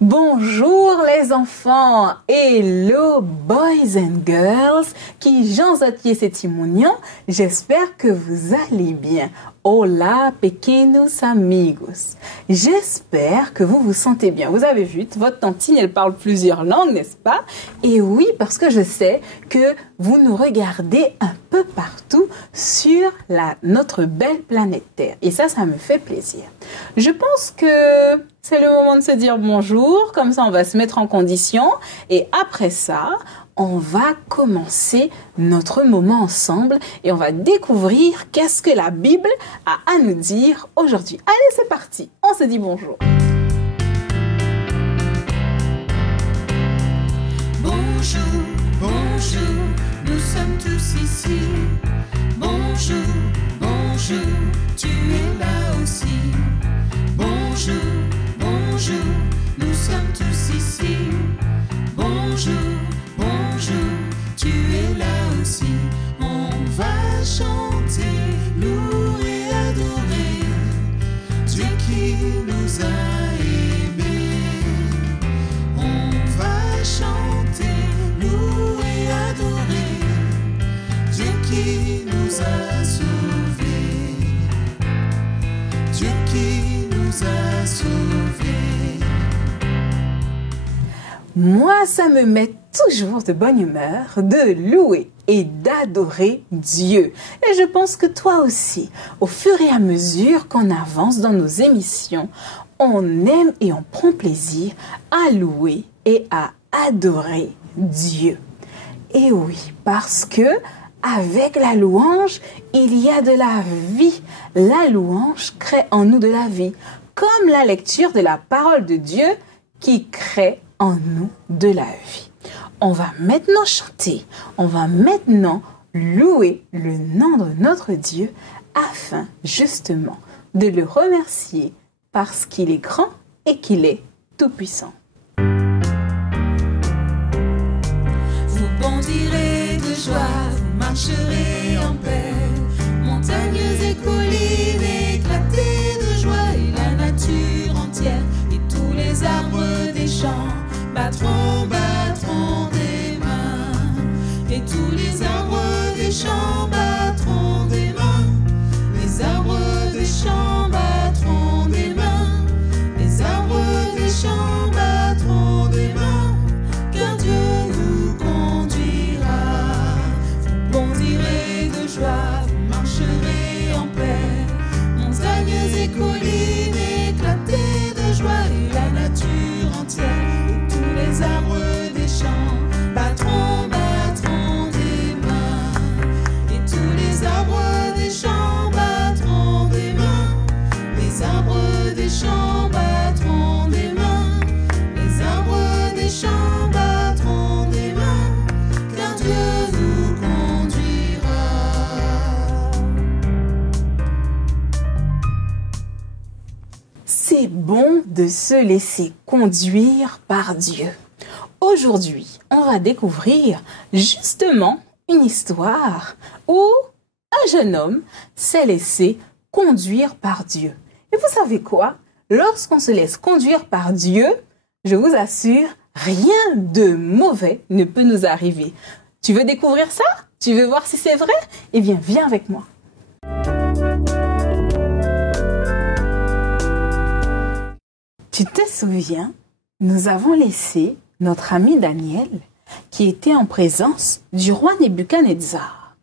Bonjour les enfants, hello boys and girls, qui Jean Zatier c'est Timonian, j'espère que vous allez bien. Hola pequeños amigos, j'espère que vous vous sentez bien. Vous avez vu, votre tantine elle parle plusieurs langues, n'est-ce pas? Et oui, parce que je sais que vous nous regardez un peu partout sur notre belle planète Terre. Et ça me fait plaisir. Je pense que c'est le moment de se dire bonjour, comme ça on va se mettre en condition et après ça, on va commencer notre moment ensemble et on va découvrir qu'est-ce que la Bible a à nous dire aujourd'hui. Allez, c'est parti, on se dit bonjour. Bonjour, bonjour, nous sommes tous ici. Bonjour, bonjour, tu es là aussi. Bonjour, bonjour, nous sommes tous ici. Bonjour, bonjour, tu es là aussi. On va chanter, louer, adorer Dieu qui nous a aimés. On va chanter, louer, adorer Dieu qui nous a sauvés. Dieu qui nous a sauvés. Moi, ça me met toujours de bonne humeur de louer et d'adorer Dieu. Et je pense que toi aussi, au fur et à mesure qu'on avance dans nos émissions, on aime et on prend plaisir à louer et à adorer Dieu. Et oui, parce que avec la louange, il y a de la vie. La louange crée en nous de la vie, comme la lecture de la parole de Dieu qui crée en nous de la vie. On va maintenant chanter, on va maintenant louer le nom de notre Dieu afin justement de le remercier parce qu'il est grand et qu'il est tout-puissant. Vous bondirez de joie, vous marcherez en paix, montagnes et collines éclatées de joie et la nature entière et tous les arbres des champs battront des mains et tous les arbres des champs battront des mains. Les arbres des champs battront des mains. Les arbres des champs battront des mains. Car Dieu nous conduira. Vous bondirez de joie, vous marcherez en paix. Montagnes et collines éclatées de joie et la nature entière. Les arbres des champs battront des mains. Et tous les arbres des champs battront des mains. Les arbres des champs battront des mains. Les arbres des champs battront des mains. Car Dieu nous conduira. C'est bon de se laisser conduire par Dieu. Aujourd'hui, on va découvrir justement une histoire où un jeune homme s'est laissé conduire par Dieu. Et vous savez quoi? Lorsqu'on se laisse conduire par Dieu, je vous assure, rien de mauvais ne peut nous arriver. Tu veux découvrir ça? Tu veux voir si c'est vrai? Eh bien, viens avec moi. Tu te souviens, nous avons laissé notre ami Daniel, qui était en présence du roi Nebuchadnezzar.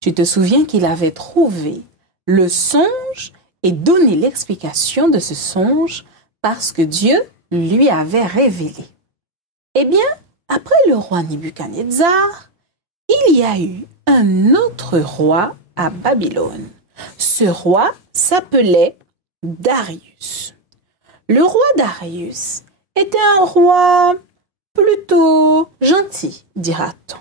Tu te souviens qu'il avait trouvé le songe et donné l'explication de ce songe parce que Dieu lui avait révélé. Eh bien, après le roi Nebuchadnezzar, il y a eu un autre roi à Babylone. Ce roi s'appelait Darius. Le roi Darius était un roi plutôt gentil, dira-t-on.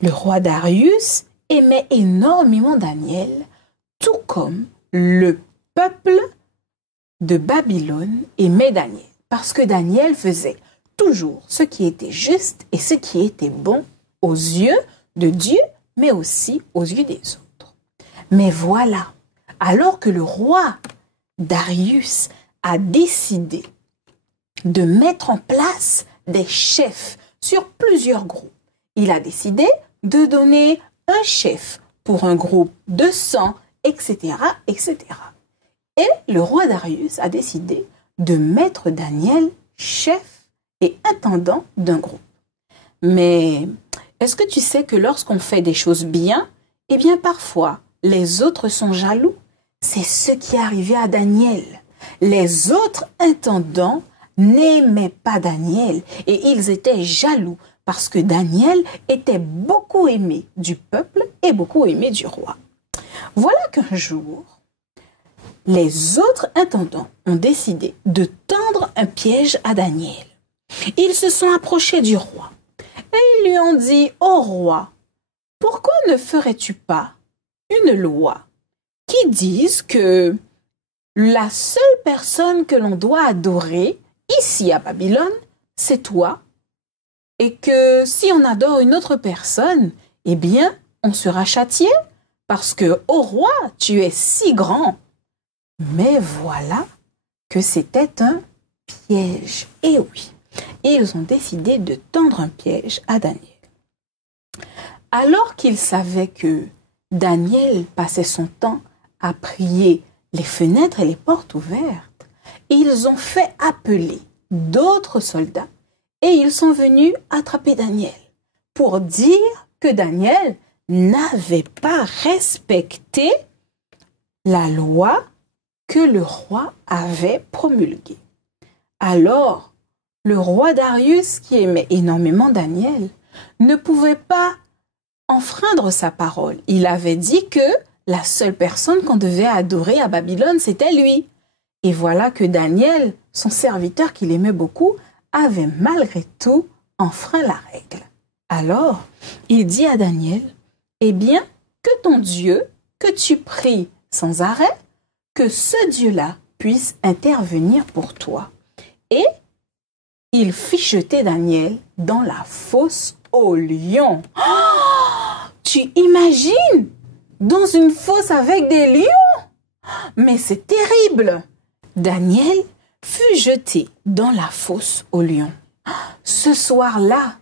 Le roi Darius aimait énormément Daniel, tout comme le peuple de Babylone aimait Daniel. parce que Daniel faisait toujours ce qui était juste et ce qui était bon aux yeux de Dieu, mais aussi aux yeux des autres. Mais voilà, alors que le roi Darius a décidé de mettre en place des chefs sur plusieurs groupes, il a décidé de donner un chef pour un groupe de 100, etc., etc. Et le roi Darius a décidé de mettre Daniel chef et intendant d'un groupe. Mais est-ce que tu sais que lorsqu'on fait des choses bien, eh bien parfois les autres sont jaloux? C'est ce qui est arrivé à Daniel. Les autres intendants n'aimaient pas Daniel et ils étaient jaloux parce que Daniel était beaucoup aimé du peuple et beaucoup aimé du roi. Voilà qu'un jour, les autres intendants ont décidé de tendre un piège à Daniel. Ils se sont approchés du roi et ils lui ont dit: « Ô roi, pourquoi ne ferais-tu pas une loi qui dise que la seule personne que l'on doit adorer ici à Babylone, c'est toi, et que si on adore une autre personne, eh bien, on sera châtié parce que, ô roi, tu es si grand. » Mais voilà que c'était un piège. Et oui, ils ont décidé de tendre un piège à Daniel. Alors qu'ils savaient que Daniel passait son temps à prier les fenêtres et les portes ouvertes, ils ont fait appeler d'autres soldats et ils sont venus attraper Daniel pour dire que Daniel n'avait pas respecté la loi que le roi avait promulguée. Alors, le roi Darius, qui aimait énormément Daniel, ne pouvait pas enfreindre sa parole. Il avait dit que la seule personne qu'on devait adorer à Babylone, c'était lui. Et voilà que Daniel, son serviteur qu'il aimait beaucoup, avait malgré tout enfreint la règle. Alors, il dit à Daniel: « Eh bien, que ton Dieu, que tu pries sans arrêt, que ce Dieu-là puisse intervenir pour toi. » Et il fit jeter Daniel dans la fosse aux lions. Oh, tu imagines? Dans une fosse avec des lions? Mais c'est terrible! Daniel fut jeté dans la fosse aux lions. Ce soir-là,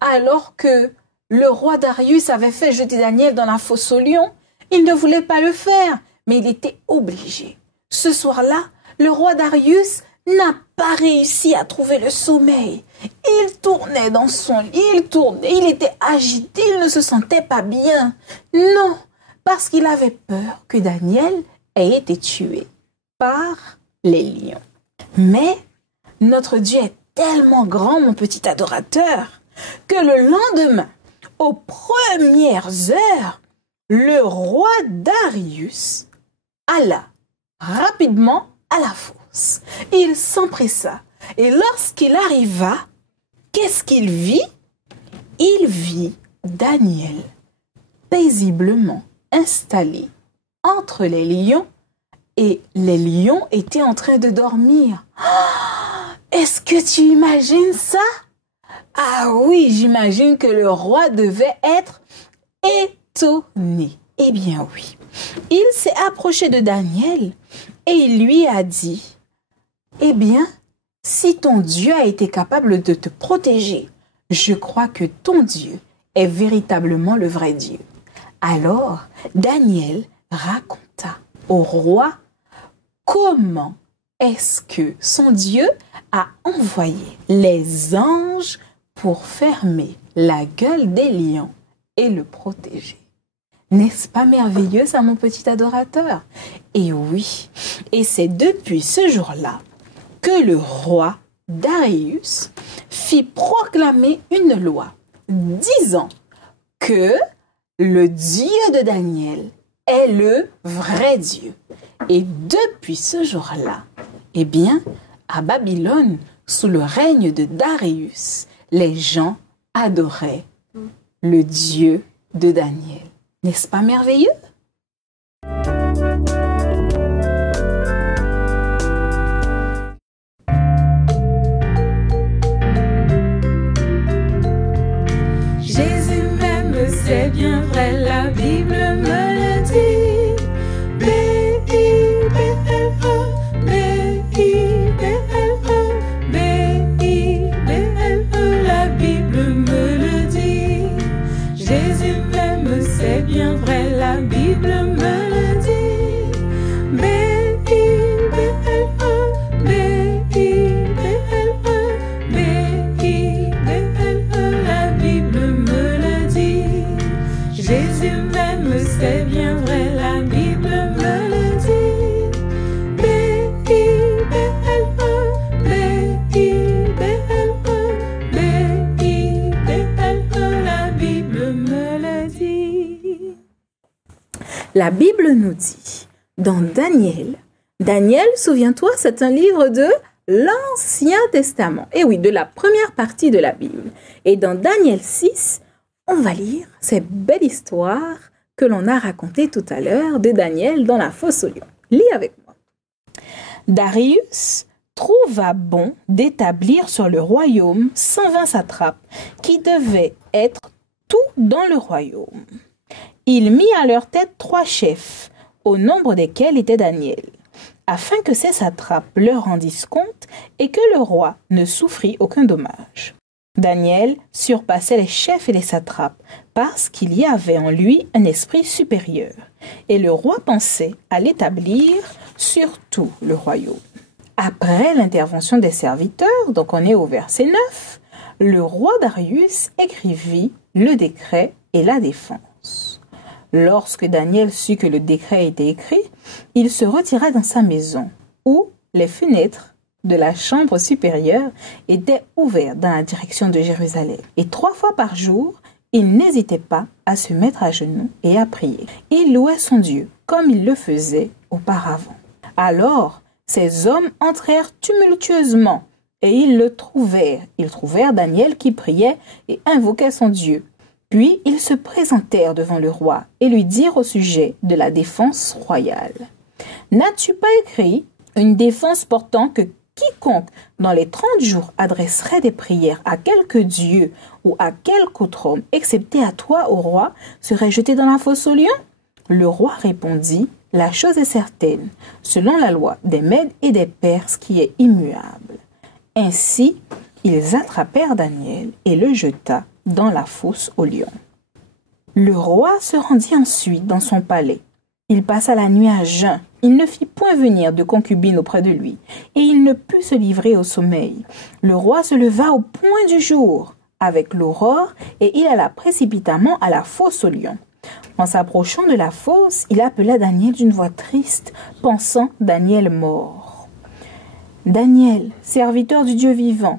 alors que le roi Darius avait fait jeter Daniel dans la fosse aux lions, il ne voulait pas le faire, mais il était obligé. Ce soir-là, le roi Darius n'a pas réussi à trouver le sommeil. Il tournait dans son lit, il était agité, il ne se sentait pas bien. Non, parce qu'il avait peur que Daniel ait été tué par les lions. Mais notre Dieu est tellement grand, mon petit adorateur, que le lendemain, aux premières heures, le roi Darius alla rapidement à la fosse. Il s'empressa. Et lorsqu'il arriva, qu'est-ce qu'il vit? Il vit Daniel paisiblement installé entre les lions et les lions étaient en train de dormir. Oh, est-ce que tu imagines ça? Ah oui, j'imagine que le roi devait être étonné. Eh bien oui, il s'est approché de Daniel et il lui a dit: « Eh bien, si ton Dieu a été capable de te protéger, je crois que ton Dieu est véritablement le vrai Dieu. » Alors, Daniel raconta au roi comment est-ce que son Dieu a envoyé les anges pour fermer la gueule des lions et le protéger. N'est-ce pas merveilleux ça, mon petit adorateur? Et oui, et c'est depuis ce jour-là que le roi Darius fit proclamer une loi disant que le Dieu de Daniel est le vrai Dieu. Et depuis ce jour-là, eh bien, à Babylone, sous le règne de Darius, les gens adoraient le Dieu de Daniel. N'est-ce pas merveilleux? La Bible nous dit, dans Daniel, souviens-toi, c'est un livre de l'Ancien Testament. Et oui, de la première partie de la Bible. Et dans Daniel 6, on va lire cette belle histoire que l'on a racontée tout à l'heure de Daniel dans la fosse aux lions. Lis avec moi. Darius trouva bon d'établir sur le royaume 120 satrapes qui devaient être tout dans le royaume. Il mit à leur tête 3 chefs, au nombre desquels était Daniel, afin que ces satrapes leur rendissent compte et que le roi ne souffrit aucun dommage. Daniel surpassait les chefs et les satrapes parce qu'il y avait en lui un esprit supérieur, et le roi pensait à l'établir sur tout le royaume. Après l'intervention des serviteurs, donc on est au verset 9, le roi Darius écrivit le décret et la défense. Lorsque Daniel sut que le décret était écrit, il se retira dans sa maison, où les fenêtres de la chambre supérieure étaient ouvertes dans la direction de Jérusalem. Et 3 fois par jour, il n'hésitait pas à se mettre à genoux et à prier. Il louait son Dieu, comme il le faisait auparavant. Alors, ces hommes entrèrent tumultueusement, et ils trouvèrent Daniel qui priait et invoquait son Dieu. Puis ils se présentèrent devant le roi et lui dirent au sujet de la défense royale. « N'as-tu pas écrit une défense portant que quiconque dans les 30 jours adresserait des prières à quelque dieu ou à quelque autre homme, excepté à toi, ô roi, serait jeté dans la fosse aux lions ?» Le roi répondit, « La chose est certaine, selon la loi des Mèdes et des Perses qui est immuable. » Ainsi, ils attrapèrent Daniel et le jeta dans la fosse aux lions. Le roi se rendit ensuite dans son palais. Il passa la nuit à jeun. Il ne fit point venir de concubine auprès de lui, et il ne put se livrer au sommeil. Le roi se leva au point du jour, avec l'aurore, et il alla précipitamment à la fosse aux lions. En s'approchant de la fosse, il appela Daniel d'une voix triste, pensant Daniel mort. « Daniel, serviteur du Dieu vivant,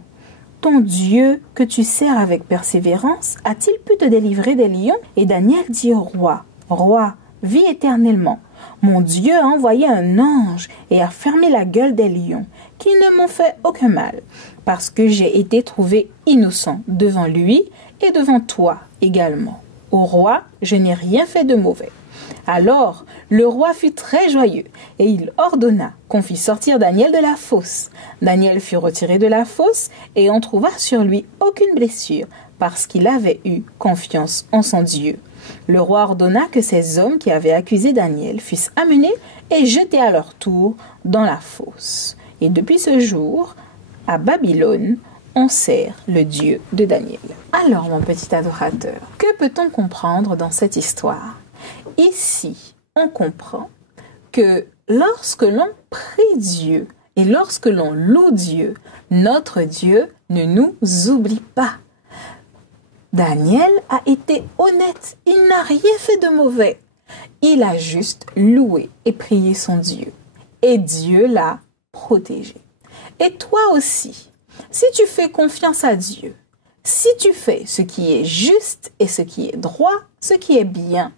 ton Dieu que tu sers avec persévérance, a-t-il pu te délivrer des lions ?» Et Daniel dit au roi, « Roi, vis éternellement. Mon Dieu a envoyé un ange et a fermé la gueule des lions, qui ne m'ont fait aucun mal, parce que j'ai été trouvé innocent devant lui et devant toi également. Au roi, je n'ai rien fait de mauvais. » Alors le roi fut très joyeux, et il ordonna qu'on fît sortir Daniel de la fosse. Daniel fut retiré de la fosse, et on trouva sur lui aucune blessure, parce qu'il avait eu confiance en son Dieu. Le roi ordonna que ces hommes qui avaient accusé Daniel fussent amenés et jetés à leur tour dans la fosse. Et depuis ce jour, à Babylone, on sert le Dieu de Daniel. Alors, mon petit adorateur, que peut-on comprendre dans cette histoire ? Ici, on comprend que lorsque l'on prie Dieu et lorsque l'on loue Dieu, notre Dieu ne nous oublie pas. Daniel a été honnête, il n'a rien fait de mauvais. Il a juste loué et prié son Dieu. Et Dieu l'a protégé. Et toi aussi, si tu fais confiance à Dieu, si tu fais ce qui est juste et ce qui est droit, ce qui est bien,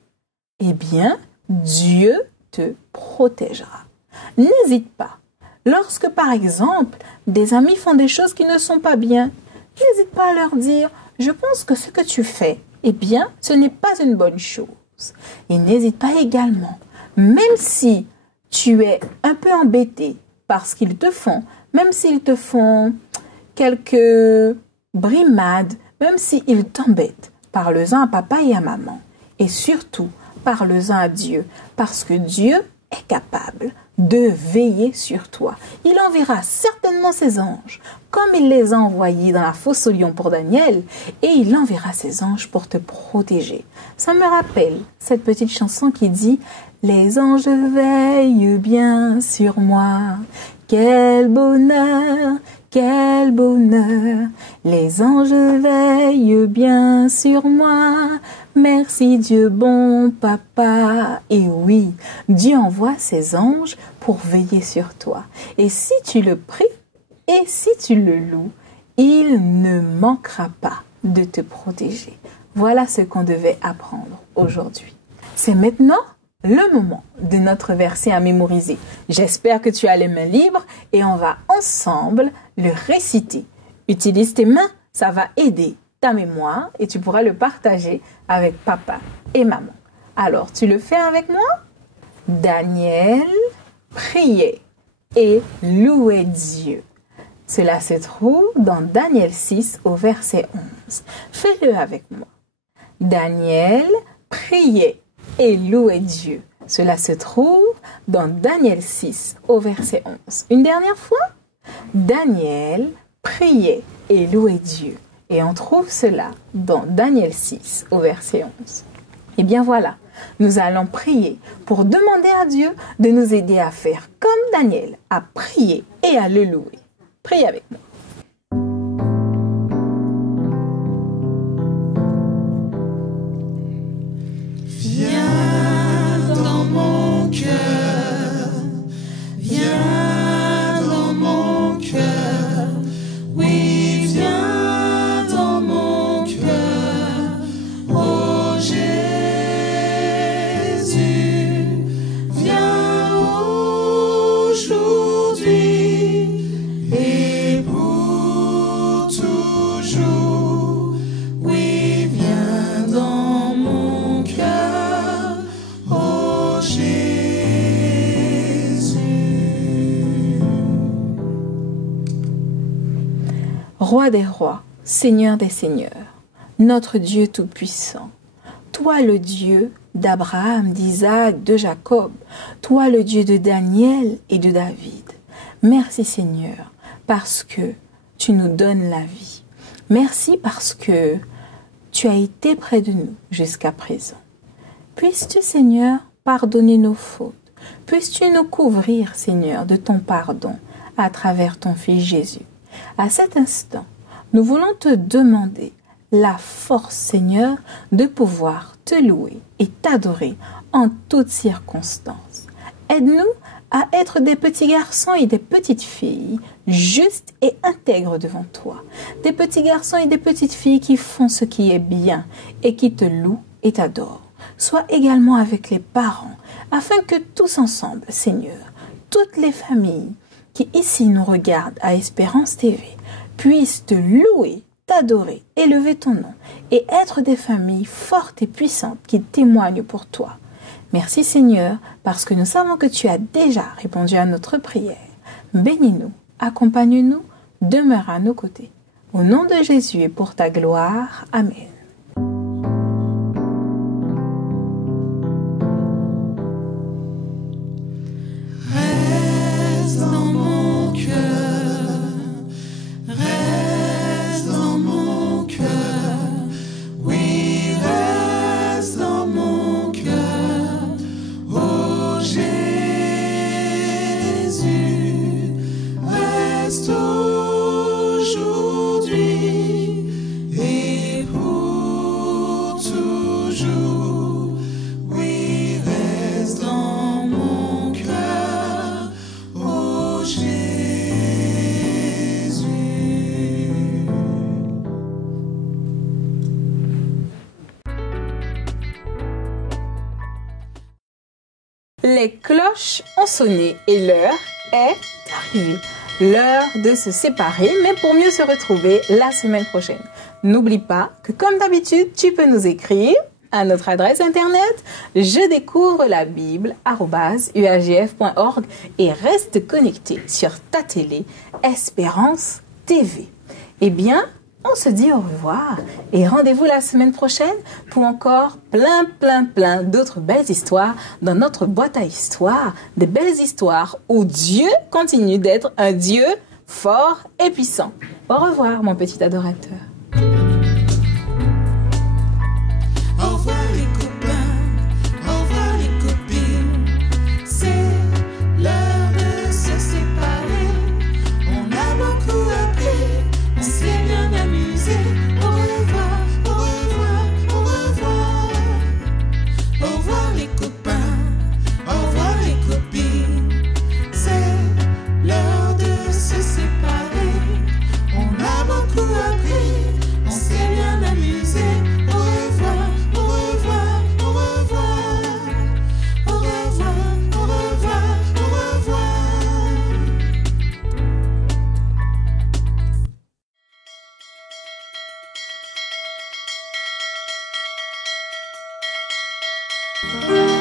eh bien, Dieu te protégera. N'hésite pas. Lorsque, par exemple, des amis font des choses qui ne sont pas bien, n'hésite pas à leur dire « Je pense que ce que tu fais, eh bien, ce n'est pas une bonne chose. » Et n'hésite pas également, même si tu es un peu embêté par ce qu'ils te font, même s'ils te font quelques brimades, même s'ils t'embêtent, parle-en à papa et à maman. Et surtout, parle-en à Dieu, parce que Dieu est capable de veiller sur toi. Il enverra certainement ses anges, comme il les a envoyés dans la fosse aux lions pour Daniel, et il enverra ses anges pour te protéger. Ça me rappelle cette petite chanson qui dit « Les anges veillent bien sur moi, quel bonheur !» Quel bonheur, les anges veillent bien sur moi. Merci Dieu bon papa. Et oui, Dieu envoie ses anges pour veiller sur toi. Et si tu le pries et si tu le loues, il ne manquera pas de te protéger. Voilà ce qu'on devait apprendre aujourd'hui. C'est maintenant le moment de notre verset à mémoriser. J'espère que tu as les mains libres et on va ensemble le réciter. Utilise tes mains, ça va aider ta mémoire et tu pourras le partager avec papa et maman. Alors, tu le fais avec moi? Daniel priait et louait Dieu. Cela se trouve dans Daniel 6 au verset 11. Fais-le avec moi. Daniel priait et louait Dieu. Cela se trouve dans Daniel 6 au verset 11. Une dernière fois. Daniel priait et louait Dieu. Et on trouve cela dans Daniel 6 au verset 11. Et bien voilà, nous allons prier pour demander à Dieu de nous aider à faire comme Daniel, à prier et à le louer. Priez avec moi. Viens dans mon cœur, viens dans mon cœur, oui, viens dans mon cœur, oh Jésus, viens aujourd'hui et pour toujours, oui, viens dans mon cœur, oh Jésus. Roi des rois, Seigneur des seigneurs, notre Dieu tout-puissant, toi le Dieu d'Abraham, d'Isaac, de Jacob, toi le Dieu de Daniel et de David. Merci Seigneur, parce que tu nous donnes la vie. Merci parce que tu as été près de nous jusqu'à présent. Puisses-tu, Seigneur, pardonner nos fautes. Puisses-tu nous couvrir, Seigneur, de ton pardon à travers ton Fils Jésus. À cet instant, nous voulons te demander la force, Seigneur, de pouvoir te louer et t'adorer en toutes circonstances. Aide-nous à être des petits garçons et des petites filles justes et intègres devant toi. Des petits garçons et des petites filles qui font ce qui est bien et qui te louent et t'adorent. Sois également avec les parents, afin que tous ensemble, Seigneur, toutes les familles qui ici nous regardent à Espérance TV, puissent te louer, t'adorer, élever ton nom et être des familles fortes et puissantes qui témoignent pour toi. Merci Seigneur, parce que nous savons que tu as déjà répondu à notre prière. Bénis-nous, accompagne-nous, demeure à nos côtés. Au nom de Jésus et pour ta gloire. Amen. Reste dans mon cœur, reste dans mon cœur, oui, reste dans mon cœur, oh Jésus, reste aujourd'hui et pour toujours, oui, reste dans mon cœur, oh Jésus. Les cloches ont sonné et l'heure est arrivée. L'heure de se séparer, mais pour mieux se retrouver la semaine prochaine. N'oublie pas que comme d'habitude, tu peux nous écrire à notre adresse internet je découvre la Bible@uagf.org et reste connecté sur ta télé Espérance TV. Eh bien, on se dit au revoir et rendez-vous la semaine prochaine pour encore plein d'autres belles histoires dans notre boîte à histoires, des belles histoires où Dieu continue d'être un Dieu fort et puissant. Au revoir mon petit adorateur. Au revoir les copains, au revoir les copines, c'est l'heure de se séparer. On a beaucoup appris, on s'est bien amusé. Au revoir, au revoir, au revoir. Au revoir les copains, au revoir les copines, c'est l'heure de se séparer. On a beaucoup appris. Thank